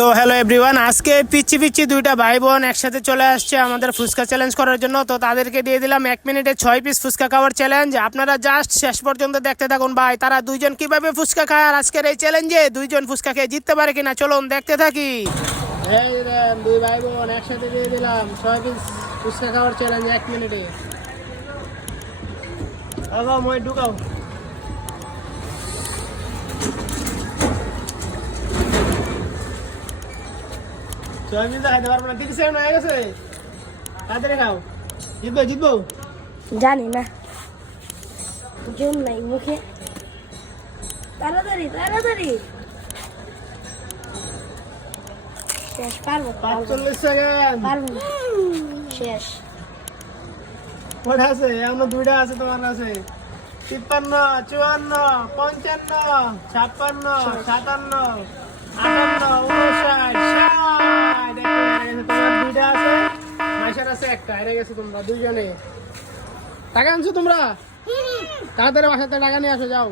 So hello everyone, আজকে পিচ্ছি পিচ্ছি দুইটা ভাই বোন একসাথে চলে আসছে আমাদের ফুচকা চ্যালেঞ্জ করার জন্য। তো তাদেরকে দিয়ে দিলাম 1 মিনিটে 6 পিস ফুচকা খাওয়ার চ্যালেঞ্জ। আপনারা জাস্ট শেষ পর্যন্ত দেখতে থাকুন ভাই, তারা দুইজন কিভাবে ফুচকা খায় আর আজকের এই চ্যালেঞ্জে দুইজন ফুচকা খেয়ে জিততে পারে কিনা, চলুন দেখতে থাকি। এই দেন দুই ভাই বোন একসাথে দিয়ে দিলাম 6 পিস ফুচকা খাওয়ার চ্যালেঞ্জ 1 মিনিটে। আগাও মই ঢুকাও। সোয়াবিন তো খাইতে পারবো না, 30 সেকেন্ড হয়ে গেছে। তাড়াতাড়ি খাও, জিতবো জিতবো। জানি না, জম নাই মুখে। তাড়াতাড়ি তাড়াতাড়ি শেষ। পারবো 45 সেকেন্ড। পারবো না। শেষ। কটা আছে? এখনো দুইটা আছে তোমার কাছে। 53, 54, 55, 56, 57, 58, 59, 60। তোমার দুইটা আছে, মাইশার আছে একটা। হেরে গেছে তোমরা দুইজনে। টাকা আনছো তোমরা? তাড়াতাড়ি বাসাতে টাকা নিয়ে আসো, যাও।